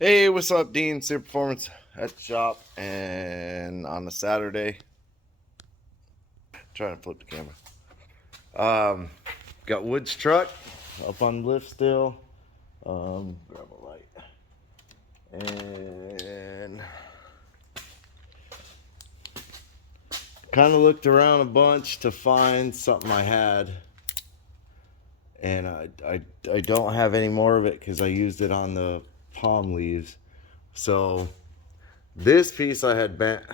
Hey, what's up, Dean? Super Performance at the shop, and on a Saturday, trying to flip the camera. Got Wood's truck up on lift still. Grab a light, and kind of looked around a bunch to find something I had, and I don't have any more of it because I used it on the palm leaves. So this piece I had bent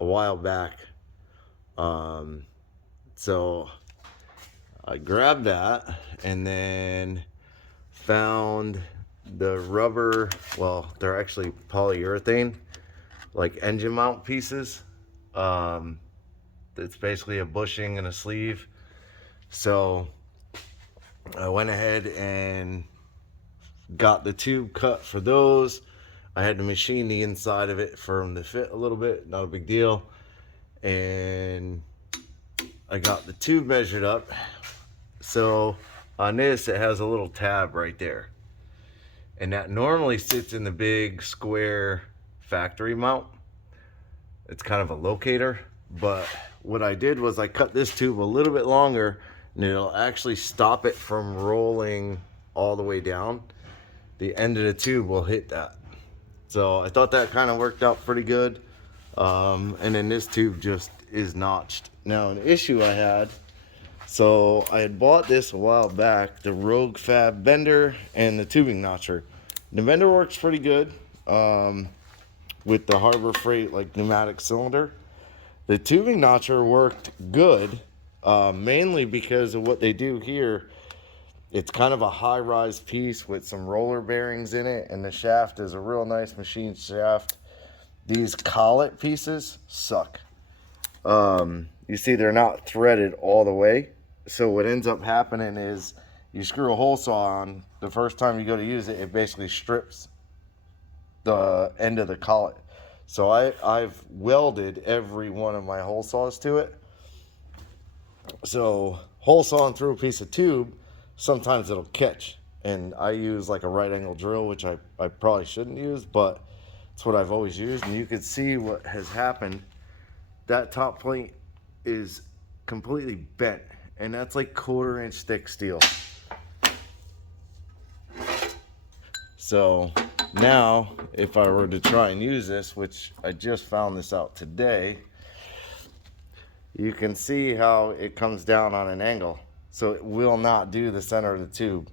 a while back. Um, so I grabbed that and then found the rubber, well, they're actually polyurethane, like engine mount pieces. Um, it's basically a bushing and a sleeve. So I went ahead and got the tube cut for those. I had to machine the inside of it for them to fit a little bit, not a big deal. And I got the tube measured up. So on this, it has a little tab right there. And that normally sits in the big square factory mount. It's kind of a locator. But what I did was I cut this tube a little bit longer, and it'll actually stop it from rolling all the way down. The end of the tube will hit that. So I thought that kind of worked out pretty good. And then this tube just is notched. Now, an issue I had, so I had bought this a while back, the Rogue Fab bender and the tubing notcher. The bender works pretty good with the Harbor Freight like pneumatic cylinder. The tubing notcher worked good, mainly because of what they do here. It's kind of a high-rise piece with some roller bearings in it, and the shaft is a real nice machine shaft. These collet pieces suck. You see they're not threaded all the way. So what ends up happening is you screw a hole saw on, the first time you go to use it, it basically strips the end of the collet. So I've welded every one of my hole saws to it. So hole sawing through a piece of tube, sometimes it'll catch. And I use like a right angle drill, which I probably shouldn't use, but it's what I've always used. And you can see what has happened. That top plate is completely bent, and that's like 1/4 inch thick steel. So now if I were to try and use this, which I just found this out today, you can see how it comes down on an angle. So it will not do the center of the tube.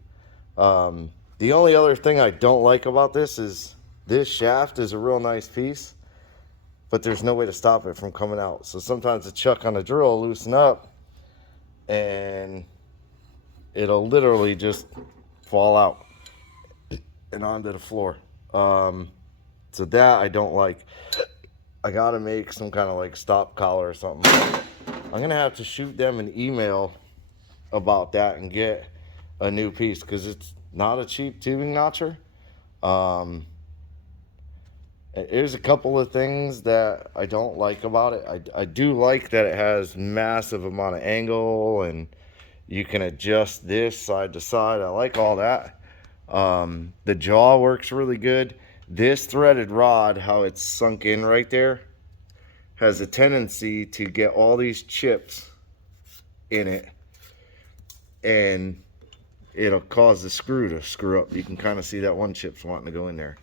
The only other thing I don't like about this is this shaft is a real nice piece, but there's no way to stop it from coming out. So sometimes the chuck on the drill will loosen up and it'll literally just fall out and onto the floor. So that I don't like. I gotta make some kind of like stop collar or something. I'm gonna have to shoot them an email about that and get a new piece because it's not a cheap tubing notcher. There's a couple of things that I don't like about it. I do like that it has massive amount of angle and you can adjust this side to side. I like all that. The jaw works really good. This threaded rod, how it's sunk in right there, has a tendency to get all these chips in it, and it'll cause the screw to screw up. You can kind of see that one chip's wanting to go in there.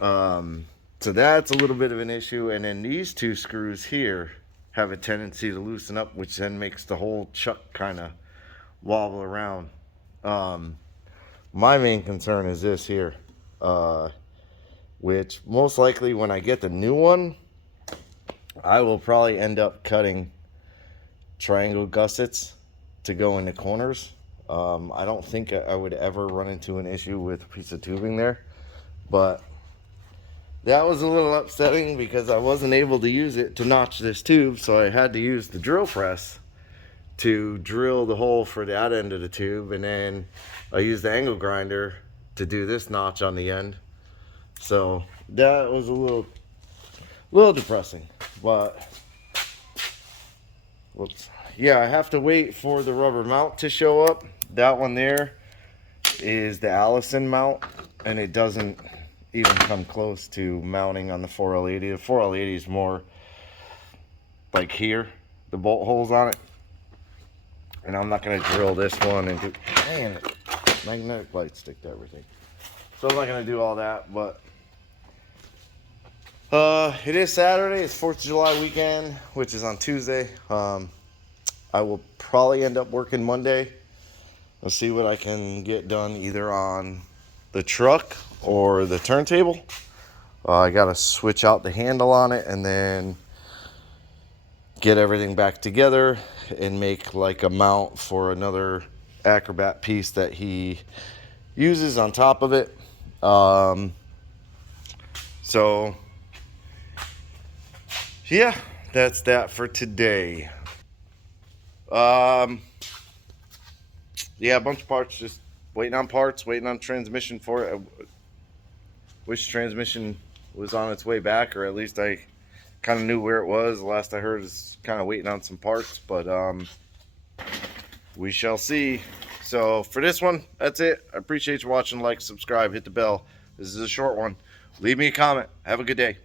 So that's a little bit of an issue. And then these two screws here have a tendency to loosen up, which then makes the whole chuck kind of wobble around. My main concern is this here, which most likely when I get the new one, I will probably end up cutting triangle gussets to go in the corners. I don't think I would ever run into an issue with a piece of tubing there, but that was a little upsetting because I wasn't able to use it to notch this tube, so I had to use the drill press to drill the hole for that end of the tube, and then I used the angle grinder to do this notch on the end. So that was a little depressing, but whoops. Yeah, I have to wait for the rubber mount to show up. That one there is the Allison mount, and it doesn't even come close to mounting on the 4L80. The 4L80 is more like here, the bolt holes on it. And I'm not going to drill this one and do, man, magnetic lights stick to everything. So I'm not going to do all that, but it is Saturday. It's 4th of July weekend, which is on Tuesday. I will probably end up working Monday. I'll see what I can get done either on the truck or the turntable. I got to switch out the handle on it and then get everything back together and make like a mount for another Acrobat piece that he uses on top of it. So yeah, that's that for today. Yeah, a bunch of parts, just waiting on parts, waiting on transmission for it. I wish transmission was on its way back, or at least I kind of knew where it was. The last I heard is kind of waiting on some parts, but we shall see. So for this one, that's it. I appreciate you watching. Like, subscribe, hit the bell. This is a short one. Leave me a comment. Have a good day.